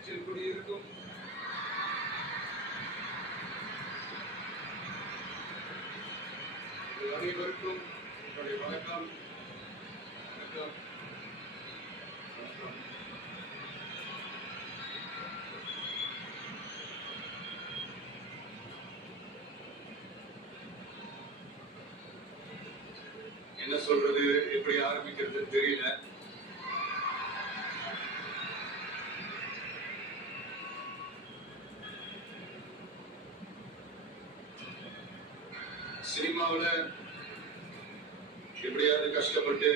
பேச்சில் குடியிருக்கும் அனைவருக்கும் என்னுடைய வணக்கம். வணக்கம் வணக்கம். என்ன சொல்றது, எப்படி ஆரம்பிக்கிறதுன்னு தெரியல. சினிமாவில் எப்படியாவது கஷ்டப்பட்டு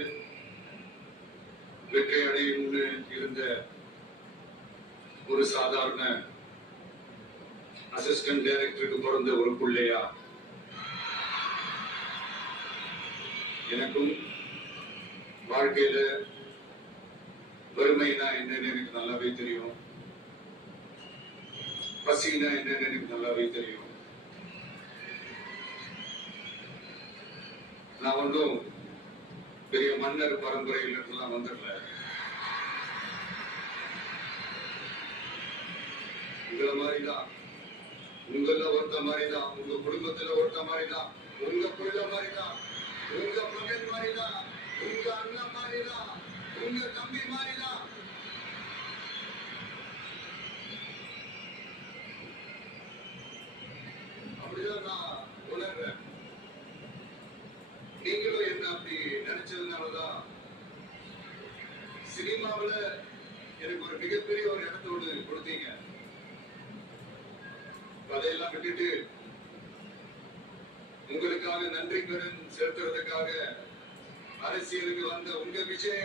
வெற்றி அடையும்னு இருந்த ஒரு சாதாரண அசிஸ்டன்ட் டைரக்டருக்கு பிறந்த ஒரு பிள்ளையா எனக்கும் வாழ்க்கையில வறுமைனா என்னன்னு எனக்கு நல்லாவே தெரியும், பசினா என்னன்னு எனக்கு நல்லாவே தெரியும். நான் ஒன்றும் பெரிய மன்னர் பரம்பரையில இருந்தெல்லாம் வந்துடல. உங்களை மாதிரிதான், உங்கள ஒருத்த மாதிரிதான், உங்க குடும்பத்துல ஒருத்த மாதிரிதான், உங்க பிள்ளை மாதிரிதான், உங்க மகன் மாதிரிதான், உங்க அண்ணன் மாதிரிதான், உங்க தம்பி மாதிரிதான். அப்படிதான் நான் உணர்றேன். நீங்களும் என்ன அப்படி நினைச்சதுனாலதான் சினிமாவில் எனக்கு ஒரு மிகப்பெரிய ஒரு இடத்தோடு கொடுத்தீங்க. அதையெல்லாம் விட்டுட்டு உங்களுக்காக நன்றி கடன் செலுத்துறதுக்காக அரசியலுக்கு வந்த உங்க விஜய்,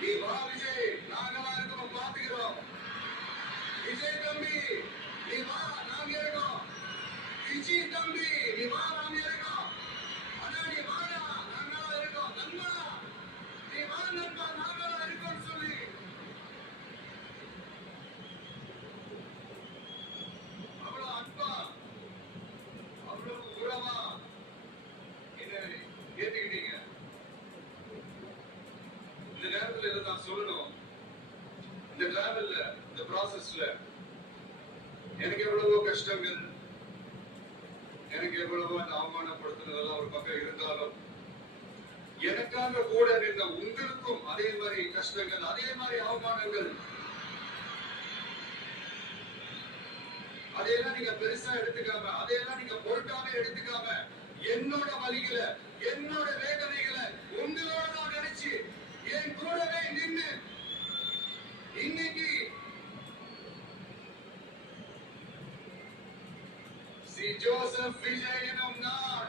நீ வா விஜய், நாங்கெல்லாம் இருக்கோம், பாத்துக்கிறோம். விஜய் தம்பி நீ வா, நாங்க இருக்கோம். விஜய் தம்பி நீ வா, நாங்க இருக்கோம். அண்ணா நீ வாடா, நாங்கெல்லாம் இருக்கோம். நண்பா நீ வா நண்பா, நாங்கெல்லாம் இருக்கோம் சொல்லி அவ்வளவு அன்பா, அவ்வளவு உறவா என்ன ஏத்துக்கிட்டீங்க. இந்த நேரத்துல இதை நான் சொல்லணும். இந்த டிராவல்ல, இந்த ப்ராசஸ்ல எனக்கு எவ்வளவோ கஷ்டங்கள், எனக்கு எவ்வளவோ அந்த அவமானப்படுத்துனதெல்லாம் ஒரு பக்கம் இருந்தாலும் எனக்காக கூட நின்ற உங்களுக்கும் அதே மாதிரி கஷ்டங்கள், அதே மாதிரி அவமானங்கள், அதையெல்லாம் நீங்க பெருசா எடுத்துக்காம, அதையெல்லாம் நீங்க பொருட்டாவே எடுத்துக்காம, என்னோட வலிகளை, என்னோட வேதனைகளை உங்களோட நான் நினைச்சு என் கூடவே நின்று இன்னைக்கு சி ஜோசப் விஜய் எனும் நான்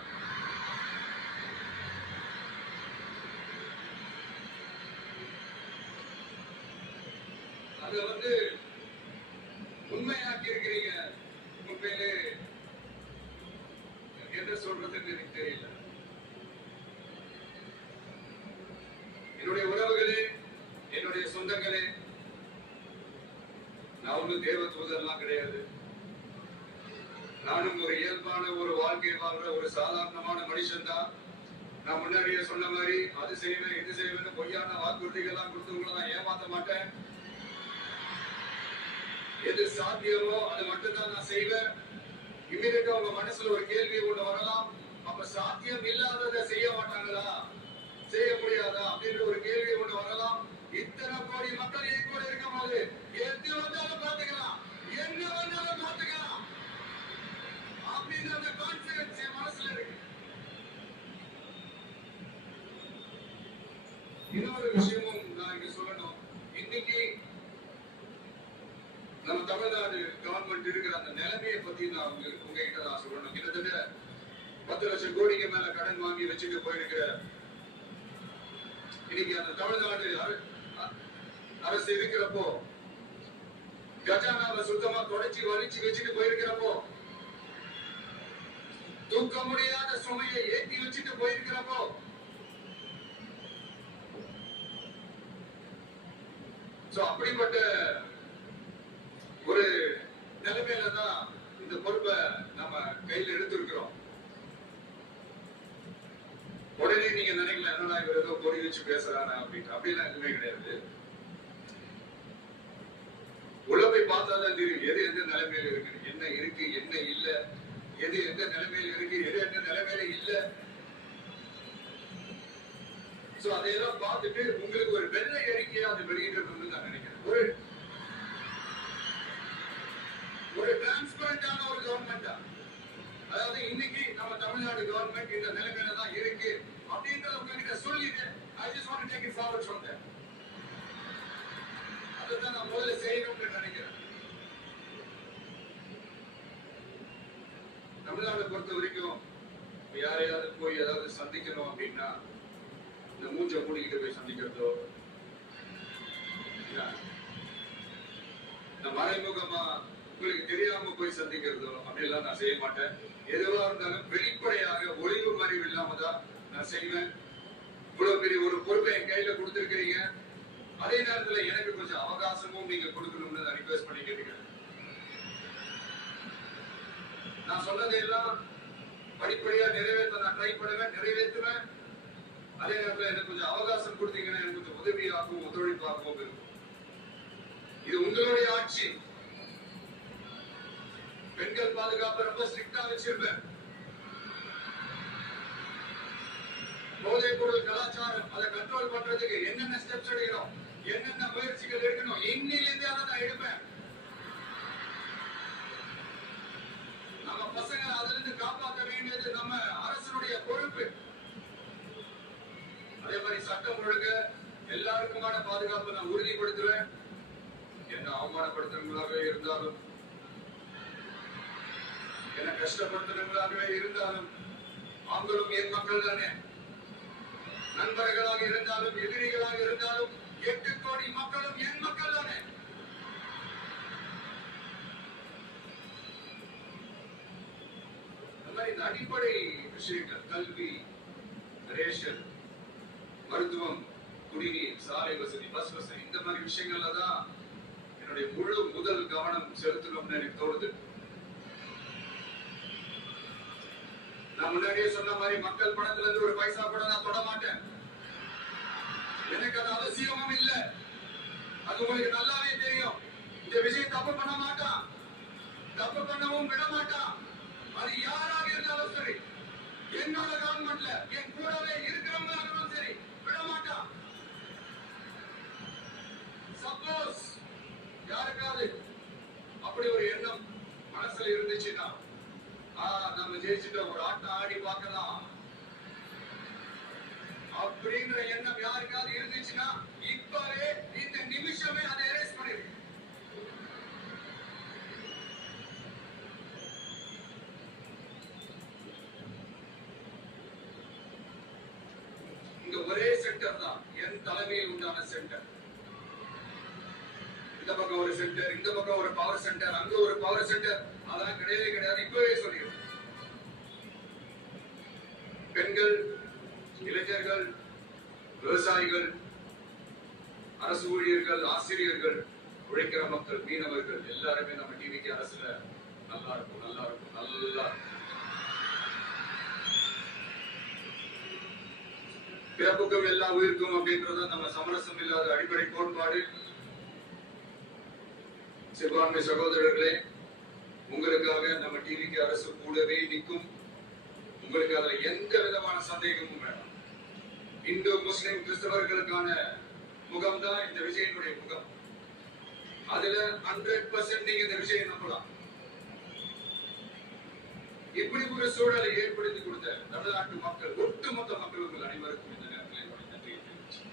அதை உண்மையாக்கி இருக்கிறீங்க. உண்மையிலே என்ன சொல்றதுன்னு எனக்கு தெரியல. என்னுடைய உறவுகளே, என்னுடைய சொந்தங்களே, நான் ஒன்றும் தேவ தூதர்லாம் கிடையாது. நானும் ஒரு இயல்பான ஒரு வாழ்க்கை வாழ்ற ஒரு சாதாரணமான மனுஷன் தான். நான் முன்னாடியே சொன்ன மாதிரி அது செய்வேன் இது செய்வேன் பொய்யான வாக்குறுதிகள்லாம் கொடுத்தவங்களை நான் ஏமாத்த மாட்டேன். எது சாத்தியமோ அது மட்டும்தான் நான் செய்வேன். இமீடியட்டா உங்க மனசுல ஒரு கேள்வி ஒண்ணு வரலாம், அப்ப சாத்தியம் இல்லாததை செய்ய மாட்டாங்களா, செய்ய முடியாதா அப்படின்ற ஒரு கேள்வி ஒண்ணு வரலாம். இத்தனை கோடி மக்கள் என் கூட இருக்கும் போது எது வந்தாலும் பாத்துக்கலாம், என்ன வந்தாலும் பாத்துக்கலாம் அப்படின்ற அந்த கான்பிடன்ஸ் என் மனசுல இருக்கு. இன்னொரு விஷயமும் நான் இங்க சொல்லணும். இன்னைக்கு நம்ம தமிழ்நாடு கவர்மெண்ட் இருக்கிற அந்த நிலைமையை பத்தி நான் உங்ககிட்ட நான் சொல்லணும். கிட்டத்தட்ட 10 லட்சம் கோடிக்கு மேல கடன் வாங்கி வச்சுட்டு போயிருக்கிற இன்னைக்கு அந்த தமிழ்நாடு அரசு இருக்கிறப்போ, கஜானாவை சுத்தமா தொடச்சி வலிச்சு வச்சுட்டு போயிருக்கிறப்போ, தூக்க முடியாத சுமையை ஏற்றி வச்சுட்டு போயிருக்கிறப்போ, அப்படிப்பட்ட ஒரு நிலைமையில தான் இந்த பொறுப்பை நம்ம கையில் எடுத்திருக்கிறோம். உடனே நீங்க நினைக்கல, என்னடா இவர் ஏதோ பொறி எந்திரிச்சு பேசுறானா அப்படின்னு அப்படிலாம் எதுவுமே கிடையாது. உள்ள போய் பார்த்தாதான் தெரியும் எது எந்த நிலைமையில இருக்கு, என்ன இருக்கு என்ன இல்ல, எது எந்த நிலைமையில இருக்கு எது எந்த நிலைமையில இல்ல. சோ அதையெல்லாம் பார்த்துட்டு உங்களுக்கு ஒரு வெள்ளை அறிக்கையா அது வெளியிடணும்னு நான் நினைக்கிறேன். ஒரு டிரான்ஸ்பரண்டான ஒரு கவர்மெண்டா, அதாவது இன்னைக்கு நம்ம தமிழ்நாடு கவர்மெண்ட் இந்த நிலைமையில தான் இருக்கு அப்படின்றத உங்ககிட்ட சொல்லிட்டு I just want to take it forward from there. அதுதான் நான் முதல்ல செய்யணும்னு நினைக்கிறேன். தமிழ்நாட்டை பொறுத்த வரைக்கும் யாரையாவது போய் ஏதாவது சந்திக்கணும் அப்படின்னா இந்த மூஞ்ச மூடிக்கிட்டு போய் சந்திக்கிறதோ, மறைமுகமா உங்களுக்கு தெரியாம போய் சந்திக்கிறதோ அப்படியெல்லாம் நான் செய்ய மாட்டேன். எதுவா இருந்தாலும் வெளிப்படையாக ஒளிவு மறைவு இல்லாம தான் நான் செய்வேன். இவ்வளவு பெரிய ஒரு பொறுப்பை என் கையில கொடுத்திருக்கிறீங்க, அதே நேரத்துல எனக்கு கொஞ்சம் அவகாசமும் நீங்க கொடுக்கணும்னு நான் ரிக்வெஸ்ட் பண்ணி கேட்டுக்கிறேன். நான் சொன்னதையெல்லாம் படிப்படியா நிறைவேற்ற நான் ட்ரை பண்ணுவேன், நிறைவேற்றுவேன். அதே நேரத்துல எனக்கு கொஞ்சம் அவகாசம் கொடுத்தீங்கன்னா எனக்கு கொஞ்சம் உதவியாகவும் ஒத்துழைப்பாகவும் இருக்கும். இது உங்களுடைய ஆட்சி. பெண்கள் பாதுகாப்பு ரொம்ப ஸ்ட்ரிக்டா வச்சிருப்பேன். போதைப் பொருள் கலாச்சாரம் அதை கண்ட்ரோல் பண்றதுக்கு என்னென்ன ஸ்டெப்ஸ் எடுக்கணும், என்னென்ன முயற்சிகள் எடுக்கணும், இன்னிலிருந்து அதை நான் எடுப்பேன். நம்ம பசங்க அதுல இருந்து காப்பாற்ற வேண்டியது நம்ம அரசனுடைய பொறுப்பு. அதே மாதிரி சட்டம் ஒழுங்கு எல்லாருக்குமான பாதுகாப்பை நான் உறுதிப்படுத்துவேன். என்ன அவமானப்படுத்துறவங்களாகவே இருந்தாலும், என்ன கஷ்டப்படுத்துறவங்களாகவே இருந்தாலும், அவங்களும் என் மக்கள் தானே. நண்பர்களாக இருந்தாலும் எதிரிகளாக இருந்தாலும் 8 கோடி மக்களும் என் மக்கள் தானே. இந்த அடிப்படை விஷயங்கள், கல்வி, ரேஷன், மருத்துவம், குடிநீர், சாலை வசதி, பஸ் வசதி, இந்த மாதிரி விஷயங்கள்ல தான் என்னுடைய முதல் கவனம் செலுத்தணும்னு எனக்கு தோணுது. நான் முன்னாடியே சொன்ன மாதிரி மக்கள் பணத்துல இருந்து ஒரு பைசா கூட நான் தொட மாட்டேன். எனக்கு அது அவசியமும் இல்லை. அது உங்களுக்கு நல்லாவே தெரியும். இந்த விஜய் தப்பு பண்ண மாட்டான், தப்பு பண்ணவும் விட மாட்டான். அது யாராக இருந்தாலும் சரி, என்னோட கவர்மெண்ட்ல என் கூடவே இருக்கிறவங்களாலும் சரி, விட மாட்டான். சப்போஸ் யாருக்காவது அப்படி ஒரு எண்ணம் மனசுல இருந்துச்சுன்னா, நம்ம ஜெயிச்சுட்டோம், ஒரு ஆட்டம் ஆடி பார்க்கலாம் அப்படின்ற எண்ணம் யாருக்காவது இருந்துச்சுன்னா இப்பவே இந்த நிமிஷமே அதை எரேஸ் பண்ணிரு. இங்க ஒரே சென்டர் தான், என் தலைமையில் உண்டான சென்டர். இந்த பக்கம் ஒரு சென்டர், இந்த பக்கம் ஒரு பவர் சென்டர், அங்க ஒரு பவர் சென்டர், அதெல்லாம் கிடையவே கிடையாது. இப்பவே சொல்லிடுறேன். பெண்கள், இளைஞர்கள், விவசாயிகள், அரசு ஊழியர்கள், ஆசிரியர்கள், உழைக்கிற மக்கள், மீனவர்கள் எல்லாருமே நம்ம டிவிக்கு அரசுல நல்லா இருக்கும், நல்லா இருக்கும், நல்லா இருக்கும். பிறப்புக்கும் எல்லா உயிருக்கும் அப்படின்றத நம்ம சமரசம் இல்லாத அடிப்படை கோட்பாடு. சிறுபான்மை சகோதரர்களே, உங்களுக்காக நம்ம டிவிக்கு அரசு கூடவே நிற்கும். உங்களுக்கு அதுல எந்த விதமான சந்தேகமும் வேண்டாம். இந்து, முஸ்லிம், கிறிஸ்தவர்களுக்கான முகம் தான் இந்த விஜயனுடைய முகம். அதுல 100% நீங்க இந்த விஜயம் நம்பலாம். இப்படி ஒரு சூழலை ஏற்படுத்தி கொடுத்த தமிழ்நாட்டு மக்கள், ஒட்டுமொத்த மக்கள், உங்கள் அனைவருக்கும் இந்த நேரத்தில் என்னுடைய நன்றியை தெரிவிக்கிறேன்.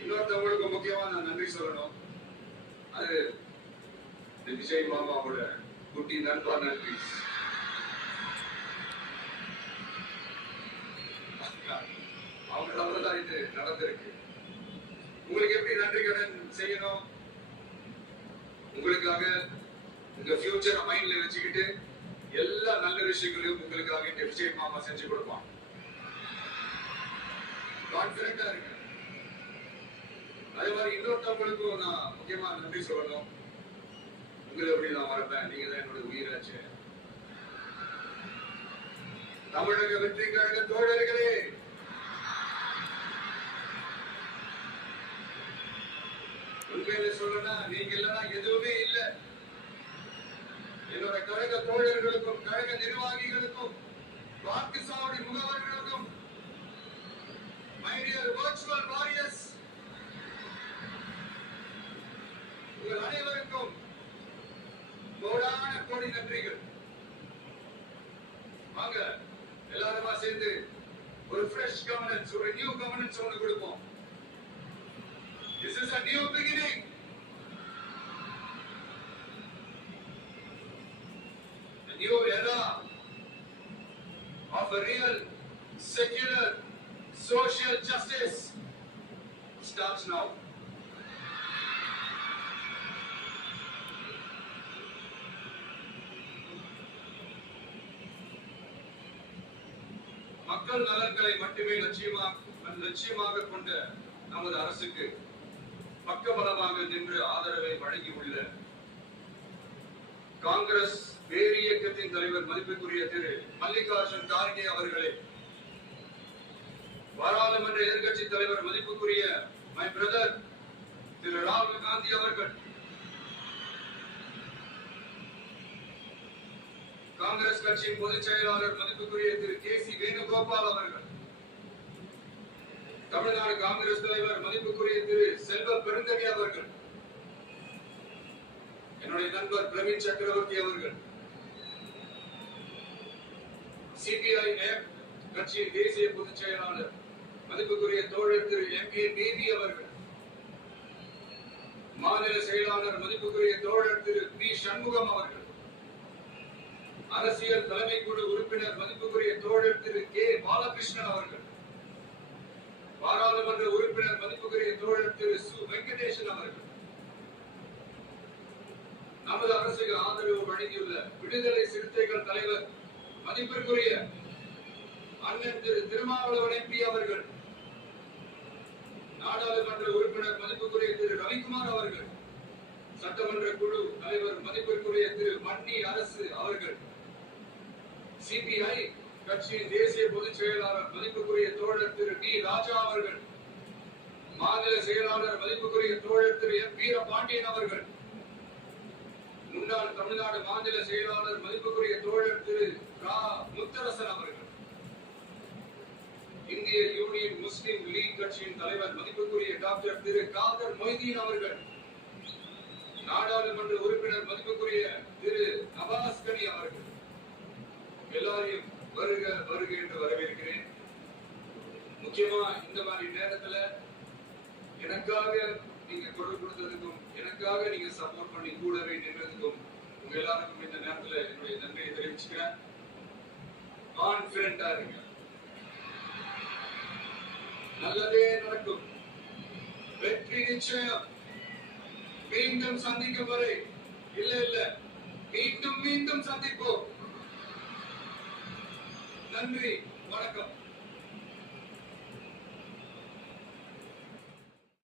இன்னொருத்தவங்களுக்கு முக்கியமா நான் நன்றி சொல்லணும். அது இந்த விஜய் மாமாவோட குட்டி நண்பா நன்றி. அவங்களாலதான் இது நடந்திருக்கு. உங்களுக்கு எப்படி நன்றி கடன் செய்யணும்? உங்களுக்காக உங்க ஃபியூச்சரை மைண்ட்ல வச்சுக்கிட்டு எல்லா நல்ல விஷயங்களையும் உங்களுக்காக இந்த விஜய் மாமா செஞ்சு கொடுப்பான். கான்பிடண்டா இருக்கு. அதே மாதிரி இன்னொருத்தவங்களுக்கும் நான் முக்கியமா நன்றி சொல்லணும். உங்களை எப்படி நான் வரப்பேன், நீங்க தான் என்னோட உயிராச்சு. தமிழக வெற்றி கழக தோழர்களே, spiritual warriors, உங்கள் அனைவருக்கும் கோடான கோடி நன்றிகள். வாங்க எல்லாருமா சேர்ந்து ஒரு fresh governance, ஒரு new governance ஒன்று கொடுப்போம். This is a new beginning. A new era of a real secular social justice starts now. மக்கள் நலன்களை மட்டுமே லட்சியமாக கொண்ட நமது அரசுக்கு பக்கபலமாக நின்று ஆதரவை வழங்கியுள்ள காங்கிரஸ் வேறு இயக்கத்தின் தலைவர் மதிப்புக்குரிய திரு மல்லிகார்ஜுன் கார்கே அவர்களே, பாராளுமன்ற எதிர்க்கட்சி தலைவர் மதிப்புக்குரிய மை பிரதர் திரு ராகுல் காந்தி அவர்கள், காங்கிரஸ் கட்சியின் பொதுச் செயலாளர் மதிப்புக்குரிய திரு கே.சி. வேணுகோபால் அவர்கள், தமிழ்நாடு காங்கிரஸ் தலைவர் மதிப்புக்குரிய திரு செல்வ பெருந்தகை அவர்கள், என்னுடைய நண்பர் பிரவீன் சக்கரவர்த்தி அவர்கள், சிபிஐ கட்சியின் தேசிய பொதுச் செயலாளர் மதிப்புக்குரிய தோழர் திரு எம்.ஏ. பேபி அவர்கள், மாநில செயலாளர் மதிப்புக்குரிய தோழர் திரு பி. சண்முகம் அவர்கள், அரசியல் தலைமை குழு உறுப்பினர் மதிப்புக்குரிய தோழர் திரு கே. பாலகிருஷ்ணன் அவர்கள், பாராளுமன்ற உறுப்பினர் மதிப்புக்குரிய தோழர் திரு சு. வெங்கடேசன் அவர்கள், நமது அரசுக்கு ஆதரவு வழங்கியுள்ள விடுதலை சிறுத்தைகள் தலைவர் மதிப்பிற்குரிய அண்ணன் திரு திருமாவளவன் எம்பி அவர்கள், நாடாளுமன்ற உறுப்பினர் மதிப்புக்குரிய திரு ரவிக்குமார் அவர்கள், சட்டமன்ற குழு தலைவர் மதிப்பிற்குரிய திரு மன்னி அரசு அவர்கள், சிபிஐ கட்சியின் தேசிய பொதுச் செயலாளர் மதிப்புக்குரிய தோழர் திரு டி. ராஜா அவர்கள், மாநில செயலாளர் மதிப்புக்குரிய தோழர் திரு எம். வீரபாண்டியன் அவர்கள், முன்னாள் தமிழ்நாடு மாநில செயலாளர் மதிப்புக்குரிய தோழர் திரு ரா. முத்தரசன் அவர்கள், இந்திய யூனியன் முஸ்லிம் லீக் கட்சியின் தலைவர் மதிப்புக்குரிய டாக்டர் திரு காதர் மொய்தீன் அவர்கள், நாடாளுமன்ற உறுப்பினர் மதிப்புக்குரிய திரு நவாஸ் கனி அவர்கள், எல்லாரையும் வருக வருக என்று வரவேற்கிறேன். முக்கியமா இந்த மாதிரி நேரத்துல எனக்காக நீங்க குரல் கொடுத்ததுக்கும், எனக்காக நீங்க சப்போர்ட் பண்ணி கூடவே நின்றதுக்கும் உங்க எல்லாருக்கும் இந்த நேரத்துல என்னுடைய நன்றியை தெரிவிச்சுக்கிறேன். கான்பிடண்டா இருங்க, நல்லதே நடக்கும், வெற்றி நிச்சயம். மீண்டும் சந்திக்கும் வரை இல்ல மீண்டும் மீண்டும் சந்திப்போம். நன்றி, வணக்கம்.